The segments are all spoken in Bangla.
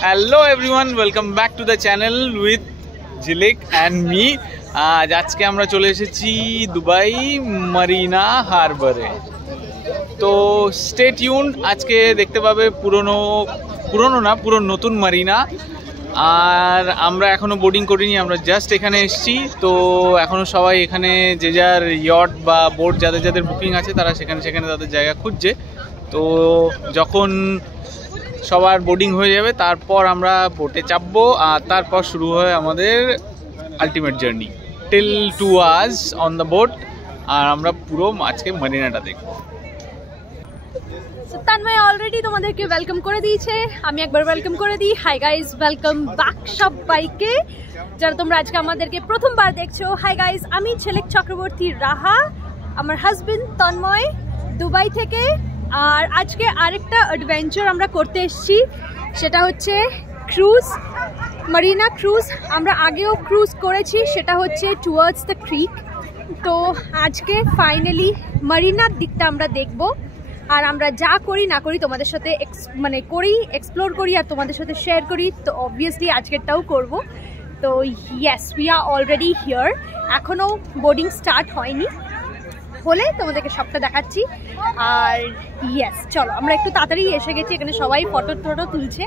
Hello everyone, welcome back to the channel with Jilik and me. আজকে আমরা চলে এসেছি দুবাই মারিনা হারবারে। তো স্টে টিউনড, আজকে দেখতে পাবে পুরনো নতুন মারিনা। আর আমরা এখনো বোর্ডিং করিনি, আমরা জাস্ট এখানে এসেছি। তো এখনো সবাই এখানে যে যার ইয়ট বা বোট যাদের বুকিং আছে তারা সেখানে তাদের জায়গা খুঁজছে। তো যখন সবার বোর্ডিং হয়ে যাবে তারপর আমরা বোটে চাপবো, আর তারপর শুরু হয় আমাদের ultimate journey till 2 hours on the boat. আর আমরা পুরো আজকে মারিনাটা দেখবো। তানময় অলরেডি তোমাদেরকে ওয়েলকাম করে দিয়েছে, আমি একবার ওয়েলকাম করে দিই। হাই গাইজ, ওয়েলকাম ব্যাক সবাইকে যারা তোমরা আজকে আমাদেরকে প্রথমবার দেখছো। হাই গাইজ, আমি ঝিলিক চক্রবর্তী রাহা, আমার হাজবেন্ড তন্ময় দুবাই থেকে। আর আজকে আরেকটা অ্যাডভেঞ্চার আমরা করতে এসেছি, সেটা হচ্ছে ক্রুজ, মারিনা ক্রুজ। আমরা আগেও ক্রুজ করেছি, সেটা হচ্ছে টুয়ার্ডস দ্য ক্রিক। তো আজকে ফাইনালি মারিনার দিকটা আমরা দেখব। আর আমরা যা করি না করি তোমাদের সাথে এক্সপ্লোর করি আর তোমাদের সাথে শেয়ার করি। তো অবভিয়াসলি আজকেরটাও করব। তো yes, we are already here, এখনও বোর্ডিং স্টার্ট হয়নি, হলে তোমাদেরকে সবটা দেখাচ্ছি। আর ইয়েস, চলো আমরা একটু তাড়াতাড়ি এসে গেছি, এখানে সবাই ফটো তুলছে,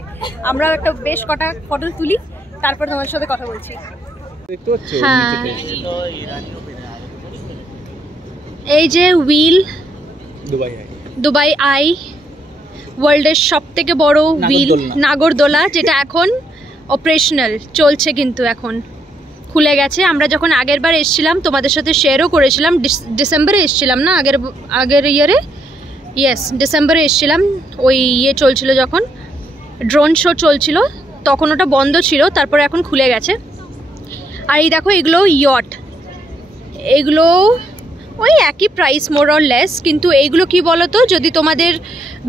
আমরা একটা বেশ কটা ফটো তুলি, তারপর তোমাদের সাথে কথা বলছি। হ্যাঁ, এই যে হুইল দুবাই আই, ওয়ার্ল্ডের সব থেকে বড় হুইল নাগরদোলা, যেটা এখন অপারেশনাল চলছে, কিন্তু এখন খুলে গেছে। আমরা যখন আগের বার এসেছিলাম তোমাদের সাথে শেয়ারও করেছিলাম, ডিসেম্বরে এসেছিলাম না, আগের ইয়ারে, ইয়েস ডিসেম্বরে এসেছিলাম। ওই চলছিল যখন ড্রোন শো চলছিল, তখন ওটা বন্ধ ছিল, তারপরে এখন খুলে গেছে। আর এই দেখো, এগুলো ইয়ট, এগুলো ওই একই প্রাইস মোর অর লেস। কিন্তু এইগুলো কি বলো তো, যদি তোমাদের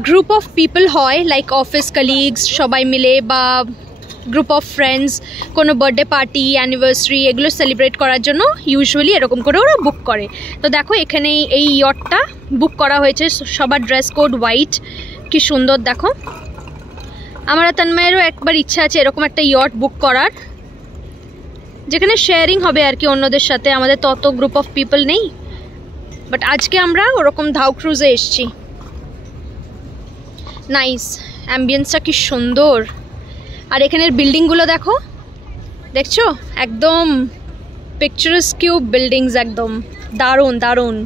গ্রুপ অফ পিপল হয়, লাইক অফিস কালিগস সবাই মিলে, বা গ্রুপ অফ ফ্রেন্ডস, কোনো বার্থডে পার্টি, অ্যানিভার্সারি, এগুলো সেলিব্রেট করার জন্য ইউজুয়ালি এরকম করে ওরা বুক করে। তো দেখো এখানে এই ইয়টটা বুক করা হয়েছে, সবার ড্রেস কোড হোয়াইট, কি সুন্দর দেখো। আমার তন্ময়েরও একবার ইচ্ছা আছে এরকম একটা ইয়ট বুক করার, যেখানে শেয়ারিং হবে আর কি অন্যদের সাথে। আমাদের তত গ্রুপ অফ পিপল নেই, বাট আজকে আমরা ওরকম ধাউ ক্রুজে এসছি। নাইস, অ্যাম্বিয়েন্সটা কি সুন্দর। আর এখানের বিল্ডিংগুলো দেখো, দেখছো একদম পিকচারাস্ক বিল্ডিংস, একদম দারুণ দারুণ,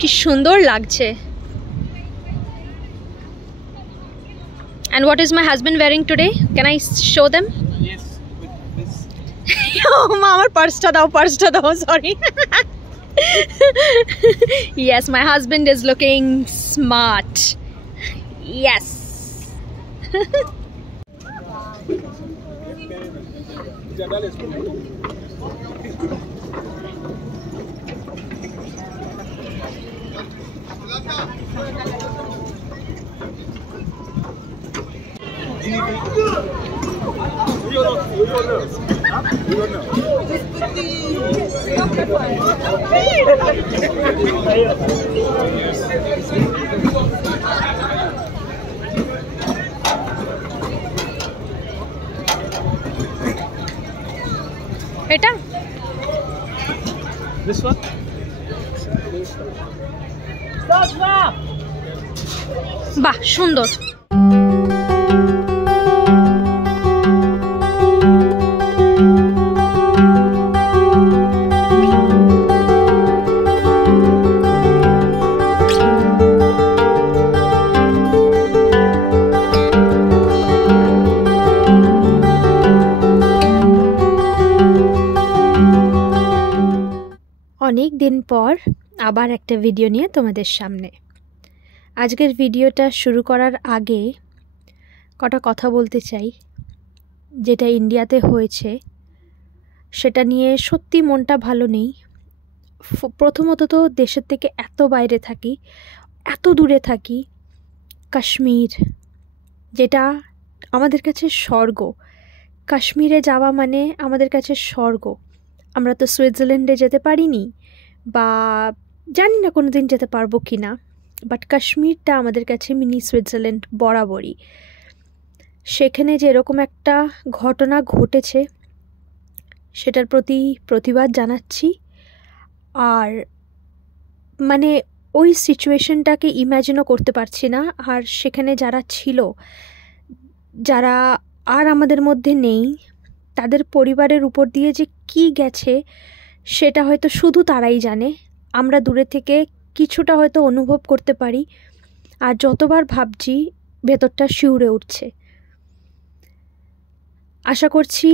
কি সুন্দর লাগছে। And what is my husband wearing today? Can I show them? Yes, with this. Oh, ma, আমার পার্সটা দাও, sorry. Yes, my husband is looking smart. Yes. এটা This one? বাহ, সুন্দর। অনেক দিন পর আবার একটা ভিডিও নিয়ে তোমাদের সামনে। আজকের ভিডিওটা শুরু করার আগে কটা কথা বলতে চাই। যেটা ইন্ডিয়াতে হয়েছে সেটা নিয়ে সত্যি মনটা ভালো নেই। প্রথমত তো দেশের থেকে এত বাইরে থাকি, এত দূরে থাকি, কাশ্মীর যেটা আমাদের কাছে স্বর্গ। কাশ্মীরে যাওয়া মানে আমাদের কাছে স্বর্গ। আমরা তো সুইজারল্যান্ডে যেতে পারিনি, বা জানি না কোনো দিন যেতে পারবো কি না, বাট কাশ্মীরটা আমাদের কাছে মিনি সুইজারল্যান্ড বরাবরই। সেখানে যে এরকম একটা ঘটনা ঘটেছে সেটার প্রতি প্রতিবাদ জানাচ্ছি। আর মানে ওই সিচুয়েশনটাকে ইম্যাজিনও করতে পারছি না। আর সেখানে যারা ছিল, যারা আর আমাদের মধ্যে নেই, তাদের পরিবারের উপর দিয়ে যে কি গেছে সেটা হয়তো শুধু তারাই জানে। আমরা দূরে থেকে কিছুটা হয়তো অনুভব করতে পারি, আর যতবার ভাবছি ভেতরটা শিউরে উঠছে। আশা করছি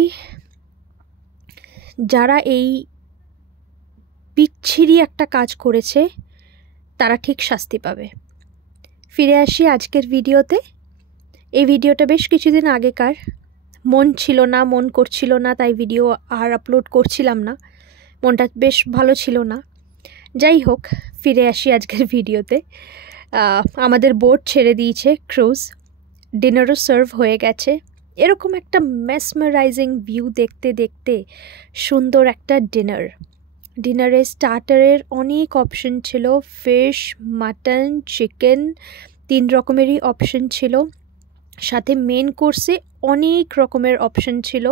যারা এই বিচ্ছিরি একটা কাজ করেছে তারা ঠিক শাস্তি পাবে। ফিরে আসি আজকের ভিডিওতে। এই ভিডিওটা বেশ কিছুদিন আগেকার, মন ছিল না, মন করছিল না, তাই ভিডিও আর আপলোড করছিলাম না, মনটা বেশ ভালো ছিল না। যাই হোক, ফিরে আসি আজকের ভিডিওতে। আমাদের বোট ছেড়ে দিয়েছে ক্রুজ, ডিনারও সার্ভ হয়ে গেছে। এরকম একটা মেসমারাইজিং ভিউ দেখতে দেখতে সুন্দর একটা ডিনারে স্টার্টারের অনেক অপশন ছিল, ফিশ, মাটন, চিকেন, 3 রকমেরই অপশন ছিল। সাথে মেন কোর্সে অনেক রকমের অপশন ছিল,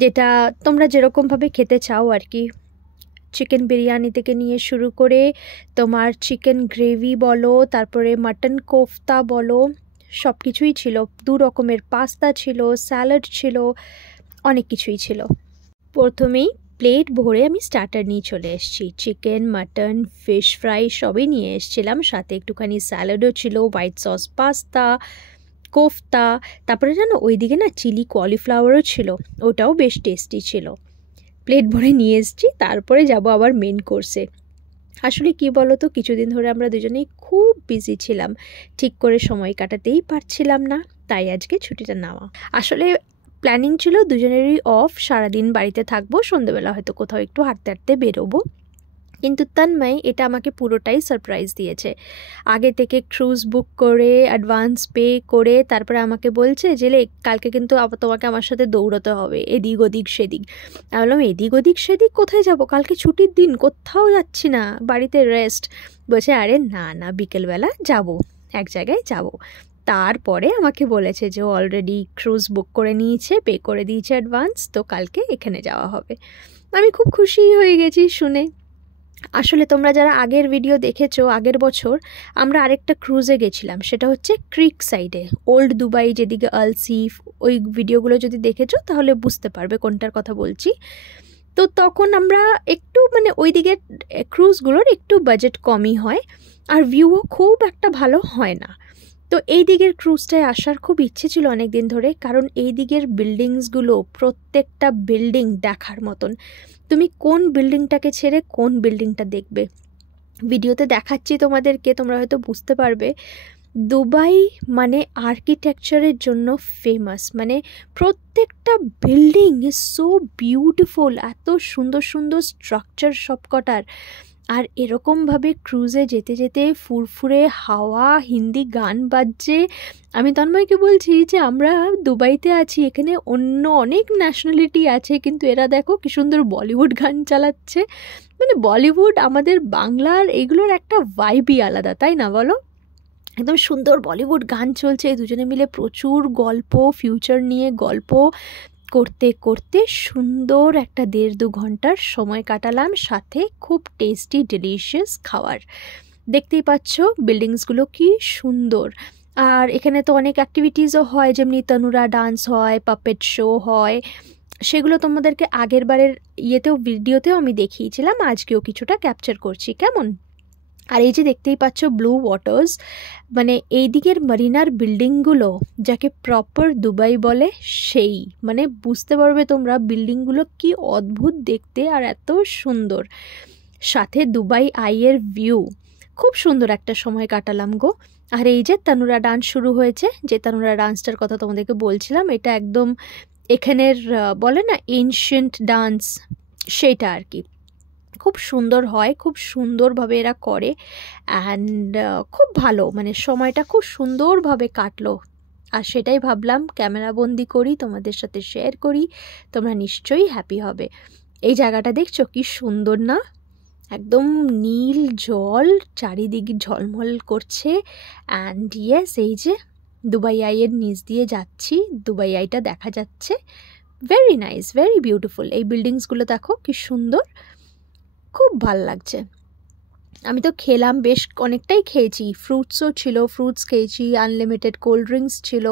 যেটা তোমরা যেরকমভাবে খেতে চাও আর কি। চিকেন বিরিয়ানি থেকে নিয়ে শুরু করে তোমার চিকেন গ্রেভি বলো, তারপরে মাটন কোফতা বলো, সব কিছুই ছিল। 2 রকমের পাস্তা ছিল, স্যালাড ছিল, অনেক কিছুই ছিল। প্রথমেই প্লেট ভরে আমি স্টার্টার নিয়ে চলে এসেছি। চিকেন, মাটন, ফিশ ফ্রাই সবই নিয়ে এসেছিলাম, সাথে একটুখানি স্যালাডও ছিল, হোয়াইট সস পাস্তা, কোফতা। তারপরে জানো ওইদিকে না চিলি কলিফ্লাওয়ারও ছিল, ওটাও বেশ টেস্টি ছিল। প্লেট ভরে নিয়ে এসেছি, তারপরে যাব আবার মেন কোর্সে। আসলে কি বলো তো, কিছুদিন ধরে আমরা দুজনেই খুব বিজি ছিলাম, ঠিক করে সময় কাটাতেই পারছিলাম না, তাই আজকে ছুটিটা নেওয়া। আসলে প্ল্যানিং ছিল দুজনেরই অফ, সারাদিন বাড়িতে থাকবো, সন্ধ্যেবেলা হয়তো কোথাও একটু হাঁটতে হাঁটতে বেরোবো। কিন্তু তন্ময় এটা আমাকে পুরোটাই সারপ্রাইজ দিয়েছে। আগে থেকে ক্রুজ বুক করে অ্যাডভান্স পে করে তারপরে আমাকে বলছে যে কালকে কিন্তু তোমাকে আমার সাথে দৌড়াতে হবে এদিক ওদিক সেদিক। আমি বললাম এদিক ওদিক সেদিক কোথায় যাব, কালকে ছুটির দিন, কোথাও যাচ্ছি না, বাড়িতে রেস্ট। বলছে আরে না না, বিকেলবেলা যাব, এক জায়গায় যাব। তারপরে আমাকে বলেছে যে ও অলরেডি ক্রুজ বুক করে নিয়েছে, পে করে দিয়েছে অ্যাডভান্স, তো কালকে এখানে যাওয়া হবে। আমি খুব খুশি হয়ে গেছি শুনে। আসলে তোমরা যারা আগের ভিডিও দেখেছো, আগের বছর আমরা আরেকটা ক্রুজে গেছিলাম, সেটা হচ্ছে ক্রিক সাইডে, ওল্ড দুবাই যেদিকে আলসিফ, ওই ভিডিওগুলো যদি দেখেছো তাহলে বুঝতে পারবে কোনটার কথা বলছি। তো তখন আমরা একটু মানে ওই দিকের ক্রুজগুলোর একটু বাজেট কমই হয়, আর ভিউও খুব একটা ভালো হয় না। তো এই দিকের ক্রুজটায় আসার খুব ইচ্ছে ছিল অনেক দিন ধরে, কারণ এই দিকের বিল্ডিংসগুলো প্রত্যেকটা বিল্ডিং দেখার মতন। তুমি কোন বিল্ডিংটাকে ছেড়ে কোন বিল্ডিংটা দেখবে, ভিডিওতে দেখাচ্ছি তোমাদেরকে, তোমরা হয়তো বুঝতে পারবে। দুবাই মানে আর্কিটেকচারের জন্য ফেমাস, মানে প্রত্যেকটা বিল্ডিং ইজ সো বিউটিফুল, এত সুন্দর সুন্দর স্ট্রাকচার সবকটার। আর এরকমভাবে ক্রুজে যেতে যেতে ফুরফুরে হাওয়া, হিন্দি গান বাজছে। আমি তন্ময়কে বলছি যে আমরা দুবাইতে আছি, এখানে অন্য অনেক ন্যাশনালিটি আছে, কিন্তু এরা দেখো কি সুন্দর বলিউড গান চালাচ্ছে। মানে বলিউড আমাদের বাংলার এগুলোর একটা ভাইবই আলাদা, তাই না বলো? একদম সুন্দর বলিউড গান চলছে, দুজনে মিলে প্রচুর গল্প, ফিউচার নিয়ে গল্প করতে করতে সুন্দর একটা 1.5-2 ঘন্টার সময় কাটালাম, সাথে খুব টেস্টি ডিলিশিয়াস খাবার। দেখতেই পাচ্ছ বিল্ডিংসগুলো কি সুন্দর। আর এখানে তো অনেক অ্যাক্টিভিটিসও হয়, যেমনি তনুরা ডান্স হয়, পাপেট শো হয়, সেগুলো তোমাদেরকে আগের বারের ভিডিওতেও আমি দেখিয়েছিলাম, আজকেও কিছুটা ক্যাপচার করছি। কেমন? আর এই যে দেখতেই পাচ্ছ ব্লু ওয়াটার্স, মানে এই দিকের মারিনার বিল্ডিংগুলো যাকে প্রপার দুবাই বলে, সেই মানে বুঝতে পারবে তোমরা বিল্ডিংগুলো কি অদ্ভুত দেখতে আর এত সুন্দর। সাথে দুবাই আইয়ের ভিউ, খুব সুন্দর একটা সময় কাটালাম গো। আর এই যে তনুরা ডান্স শুরু হয়েছে, যে তনুরা ডান্সটার কথা তোমাদেরকে বলছিলাম, এটা একদম এখানের বলে না এনশিয়েন্ট ডান্স, সেটা আর কি। খুব সুন্দর হয়, খুব সুন্দরভাবে এরা করে, অ্যান্ড খুব ভালো, মানে সময়টা খুব সুন্দরভাবে কাটলো। আর সেটাই ভাবলাম ক্যামেরা বন্দি করি, তোমাদের সাথে শেয়ার করি, তোমরা নিশ্চয়ই হ্যাপি হবে। এই জায়গাটা দেখছো কি সুন্দর না, একদম নীল জল, চারিদিকে ঝলমল করছে। অ্যান্ড ইয়েস, এই যে দুবাই আইয়ের নিচ দিয়ে যাচ্ছি, দুবাই আইটা দেখা যাচ্ছে। Very nice, very beautiful. এই বিল্ডিংসগুলো দেখো কি সুন্দর, খুব ভাল লাগছে। আমি তো খেলাম, বেশ অনেকটাই খেয়েছি, ফ্রুটসও ছিল, ফ্রুটস খেয়েছি, আনলিমিটেড কোল্ড ড্রিঙ্কস ছিল,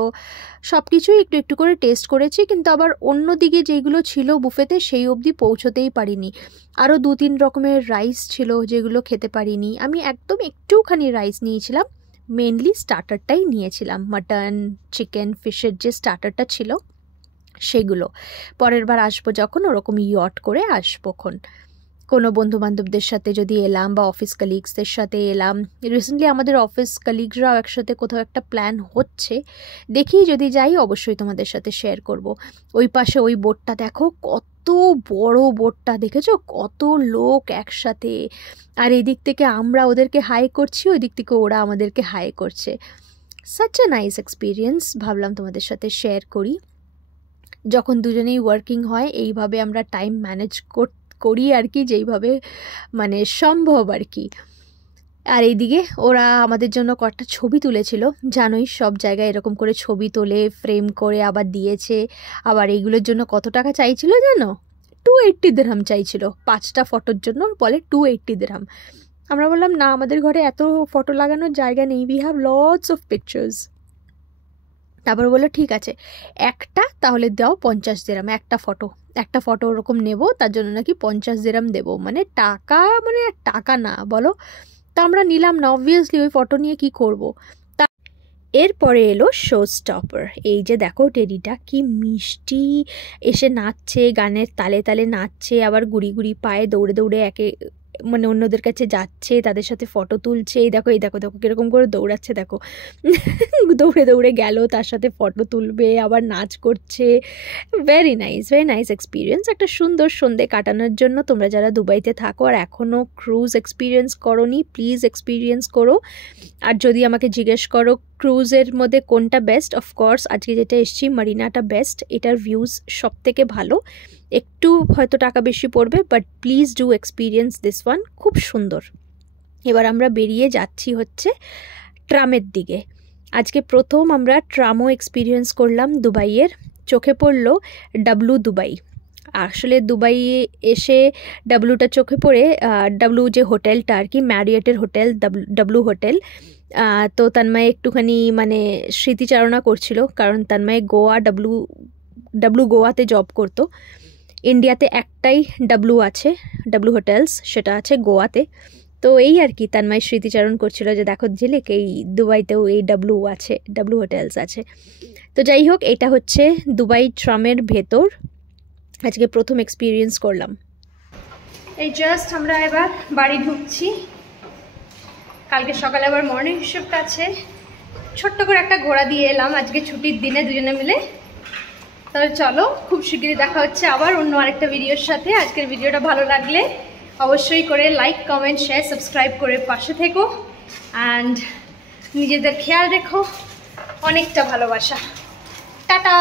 সব কিছুই একটু একটু করে টেস্ট করেছি। কিন্তু আবার অন্যদিকে যেগুলো ছিল বুফেতে সেই অবধি পৌঁছতেই পারিনি। আরও 2-3 রকমের রাইস ছিল যেগুলো খেতে পারিনি। আমি একদম একটুখানি রাইস নিয়েছিলাম, মেনলি স্টার্টারটাই নিয়েছিলাম, মাটন, চিকেন, ফিশের যে স্টার্টারটা ছিল সেগুলো। পরের বার আসবো যখন ওরকম ইয়ট করে আসবোখন, কোনো বন্ধুবান্ধবদের সাথে যদি এলাম বা অফিস কালিগসদের সাথে এলাম। রিসেন্টলি আমাদের অফিস কালিগসরাও একসাথে কোথাও একটা প্ল্যান হচ্ছে, দেখি যদি যাই অবশ্যই তোমাদের সাথে শেয়ার করব। ওই পাশে ওই বোটটা দেখো, কত বড় বোটটা, দেখেছো কত লোক একসাথে, আর এই দিক থেকে আমরা ওদেরকে হাই করছি, ওই দিক থেকে ওরা আমাদেরকে হাই করছে। সাচ আ নাইস এক্সপিরিয়েন্স, ভাবলাম তোমাদের সাথে শেয়ার করি। যখন দুজনেই ওয়ার্কিং হয় এইভাবে আমরা টাইম ম্যানেজ করি আর কি, যেইভাবে মানে সম্ভব আর কি। আর এইদিকে ওরা আমাদের জন্য কয়েকটা ছবি তুলেছিল, জানোই সব জায়গায় এরকম করে ছবি তোলে, ফ্রেম করে আবার দিয়েছে। আবার এইগুলোর জন্য কত টাকা চাইছিল জানো? 280 দিরহাম চাইছিল 5টা ফটোর জন্য, বলে 280 দিরহাম। আমরা বললাম না, আমাদের ঘরে এত ফটো লাগানোর জায়গা নেই, we have lots of pictures. তারপর বললো ঠিক আছে, একটা তাহলে দাও 50 দিরহাম, একটা ফটো ওরকম নেব, তার জন্য নাকি 50 দিরহাম দেবো। মানে টাকা না বলো। তা আমরা নিলাম না, অবভিয়াসলি ওই ফটো নিয়ে কি করব। তা এরপরে এলো শো স্টপার। এই যে দেখো টেডিটা কি মিষ্টি, এসে নাচছে, গানের তালে তালে নাচছে, আবার গুড়ি গুড়ি পায়ে দৌড়ে দৌড়ে অন্যদের কাছে যাচ্ছে, তাদের সাথে ফটো তুলছে। এই দেখো কিরকম করে দৌড়াচ্ছে, দেখো দৌড়ে দৌড়ে গেল, তার সাথে ফটো তুলবে, আবার নাচ করছে। Very nice experience. একটা সুন্দর সন্ধে কাটানোর জন্য তোমরা যারা দুবাইতে থাকো আর এখনও ক্রুজ এক্সপিরিয়েন্স করোনি, প্লিজ এক্সপিরিয়েন্স করো। আর যদি আমাকে জিজ্ঞেস করো ক্রুজের মধ্যে কোনটা বেস্ট, অফকোর্স আজকে যেটা এসছি মারিনাটা বেস্ট। এটার ভিউজ সব থেকে ভালো, একটু হয়তো টাকা বেশি পড়বে, but please do experience this one, খুব সুন্দর। এবার আমরা বেরিয়ে যাচ্ছি হচ্ছে ট্রামের দিকে। আজকে প্রথম আমরা ট্রামও এক্সপিরিয়েন্স করলাম দুবাইয়ের। চোখে পড়লো ডাব্লু দুবাই। আসলে দুবাইয়ে এসে ডাব্লুটা চোখে পড়ে, ডাব্লু যে হোটেলটা আর কি, ম্যারিয়টের হোটেল, ডাব্লু হোটেল। তো তন্ময় একটুখানি মানে স্মৃতিচারণা করছিল, কারণ তন্ময় ডাব্লু গোয়াতে জব করতো। ইন্ডিয়াতে একটাই ডাব্লু আছে, ডাব্লু হোটেলস, সেটা আছে গোয়াতে। তো এই আর কি তন্ময় স্মৃতিচারণ করছিল যে দেখো ঝিলিক, এই দুবাইতেও এই ডাব্লু হোটেলস আছে। তো যাই হোক, এটা হচ্ছে দুবাই ট্রামের ভেতর আজকে প্রথম এক্সপিরিয়েন্স করলাম। এই জাস্ট আমরা এবার বাড়ি ঢুকছি, কালকে সকালে আবার মর্নিং শিফট আছে। ছোট্ট করে একটা ঘোরা দিয়ে এলাম আজকে ছুটির দিনে দুজনে মিলে। তাহলে চলো, খুব শিগগিরই দেখা হচ্ছে আবার অন্য আরেকটা ভিডিওর সাথে। আজকের ভিডিওটা ভালো লাগলে অবশ্যই করে লাইক, কমেন্ট, শেয়ার, সাবস্ক্রাইব করে পাশে থেকো। অ্যান্ড নিজেদের খেয়াল রেখো, অনেকটা ভালোবাসা। টাটা।